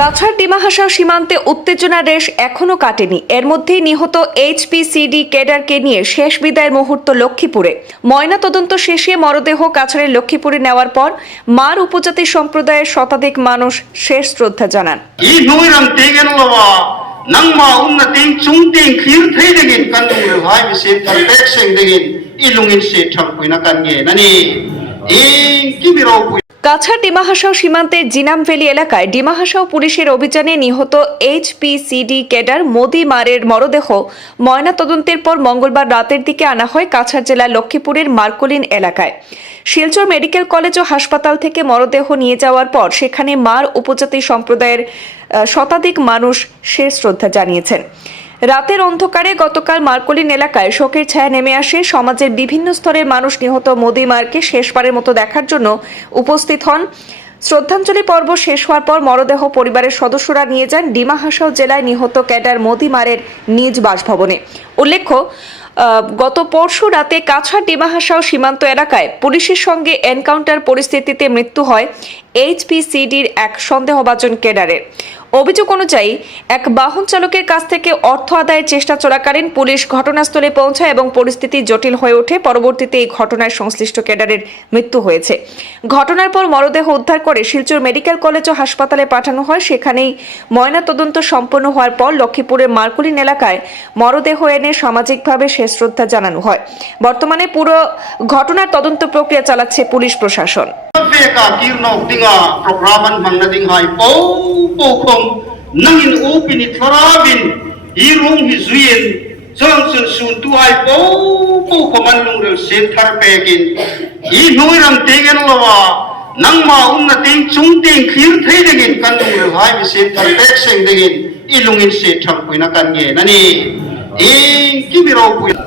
কাছার ডিমাহাসা সীমান্তে উত্তেজনা রেশ এখনও কাটেনি। এর মধ্যেই নিহত এইচপিসিডি ক্যাডারকে নিয়ে শেষ বিদায়ের মুহূর্ত লক্ষ্মীপুরে। ময়না তদন্ত শেষে মরদেহ কাছাড়ের লক্ষ্মীপুরে নেওয়ার পর মার উপজাতি সম্প্রদায়ের শতাধিক মানুষ শেষ শ্রদ্ধা জানান। কাছা ডিমাহাসাও সীমান্তের জিনামভেলি এলাকায় ডিমাহাসাও পুলিশের অভিযানে নিহত এইচপিসিডি ক্যাডার মোদি মারের মরদেহ ময়নাতদন্তের পর মঙ্গলবার রাতের দিকে আনা হয় কাছাড় জেলা লক্ষ্মীপুরের মার্কলিন এলাকায়। শিলচর মেডিকেল কলেজ ও হাসপাতাল থেকে মরদেহ নিয়ে যাওয়ার পর সেখানে মার উপজাতি সম্প্রদায়ের শতাধিক মানুষ শেষ শ্রদ্ধা জানিয়েছেন। রাতের অন্ধকারে গতকাল মার্কলিন এলাকায় শোকের ছায়া নেমে আসে। সমাজের বিভিন্ন স্তরের মানুষ নিহত মোদি মারকে শেষবারের মতো দেখার জন্য উপস্থিত হন। শ্রদ্ধাঞ্জলি পর্ব শেষ হওয়ার পর মরদেহ পরিবারের সদস্যরা নিয়ে যান ডিমা হাসাও জেলায় নিহত ক্যাডার মোদি মারের নিজ বাসভবনে। উল্লেখ্য গত পরশু রাতে কাছাড় ডিমাহাসাও সীমান্ত এলাকায় পুলিশের সঙ্গে এনকাউন্টার পরিস্থিতিতে মৃত্যু হয়। এইচপিসিডির এক সন্দেহভাজন ক্যাডারের অভিযোগ অনুযায়ী, এক বাহন চালকের কাছ থেকে অর্থ আদায়ের চেষ্টা চলাকালীন পুলিশ ঘটনাস্থলে পৌঁছায় এবং পরিস্থিতি জটিল হয়ে ওঠে। পরবর্তীতে এই ঘটনায় সংশ্লিষ্ট ক্যাডারের মৃত্যু হয়েছে। ঘটনার পর মরদেহ উদ্ধার করে শিলচর মেডিকেল কলেজ ও হাসপাতালে পাঠানো হয়। সেখানেই ময়না তদন্ত সম্পন্ন হওয়ার পর লক্ষ্মীপুরের মার্কুলিন এলাকায় মরদেহ এনে সামাজিকভাবে শেষ শ্রদ্ধা জানানো হয়। বর্তমানে পুরো ঘটনার তদন্ত প্রক্রিয়া চালাচ্ছে পুলিশ প্রশাসন। me ka à, Program programan man na ding hay po po khom nang in u pini tharabin hi rung hi zuin chon chun sun tu hai po po khoman lung rel sen thar pe kin hi noi ram te gen lo wa nang ma um na ting chung ting khir thei ding in kan lung rel hay mi sen thar pe sing ding in ilung in se thar puina kan nge nani in kimiro puina